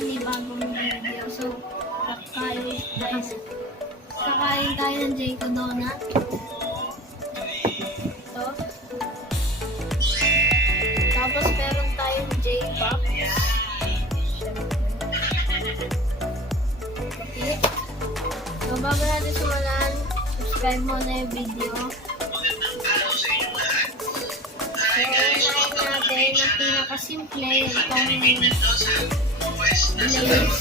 panibagong video. So, kakain guys. Kakain tayo ng Jayco Donut. Ito. Tapos meron tayong J-Box. Okay. So, bago natin simulan, subscribe mo na yung video. So, unahin natin ang pinakasimple, itong lace. Lace ng Jayco.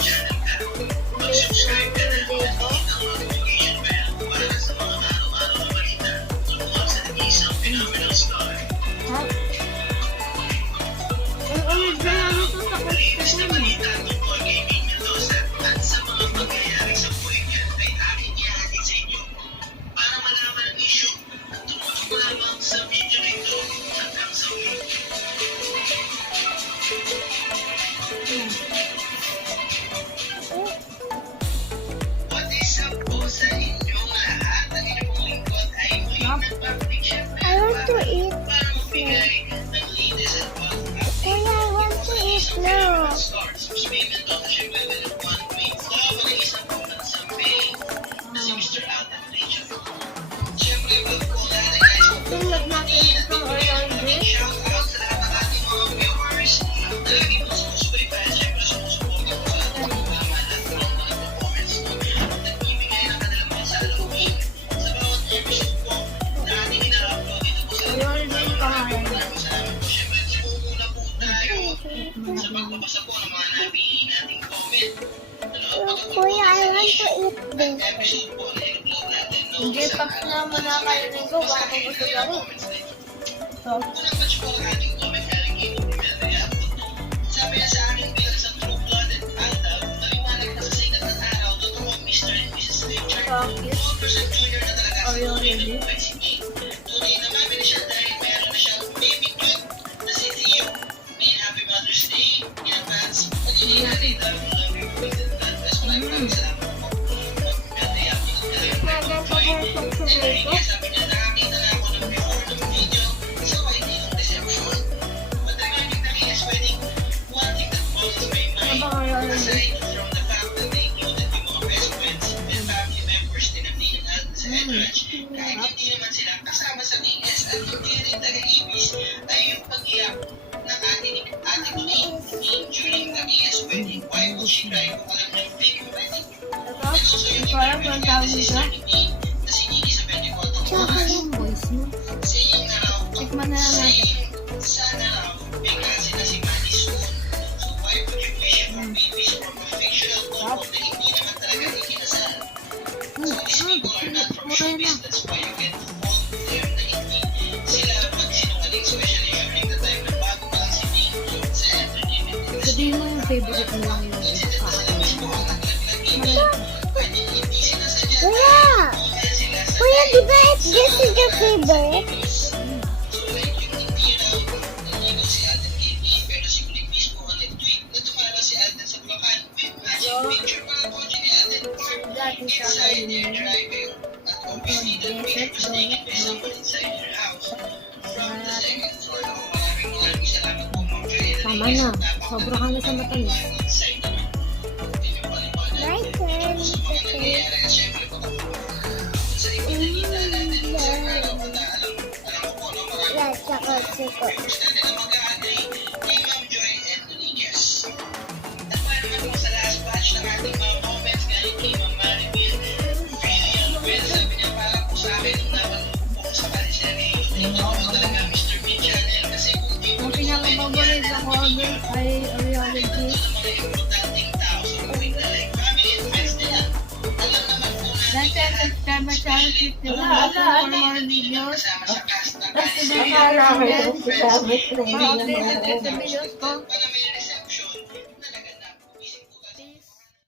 Ang original nito sa customer. I want to eat. Kuya, I want to eat now. Tulad natin itong orange. Kuya, I want to eat this. Hindi pa na manakainin ko, baka mabusog ako. So, Oreo ready. Parang kung tawag nito. Chocolate. Voice mo. Tikman na lang natin. Mura na. Sabihin mo yung favorite mo lang yung Kuya! Kuya, di ba this is your favorite? dati siya kainin. Tama na. Sobra ka na sa matamis. My turn. Okay. Yeah, chocolate chicken. Ang pinaka-favorite ako ay Oreology. Dahil sa subscriber channel, 51 for more videos. Updated sa videos ko.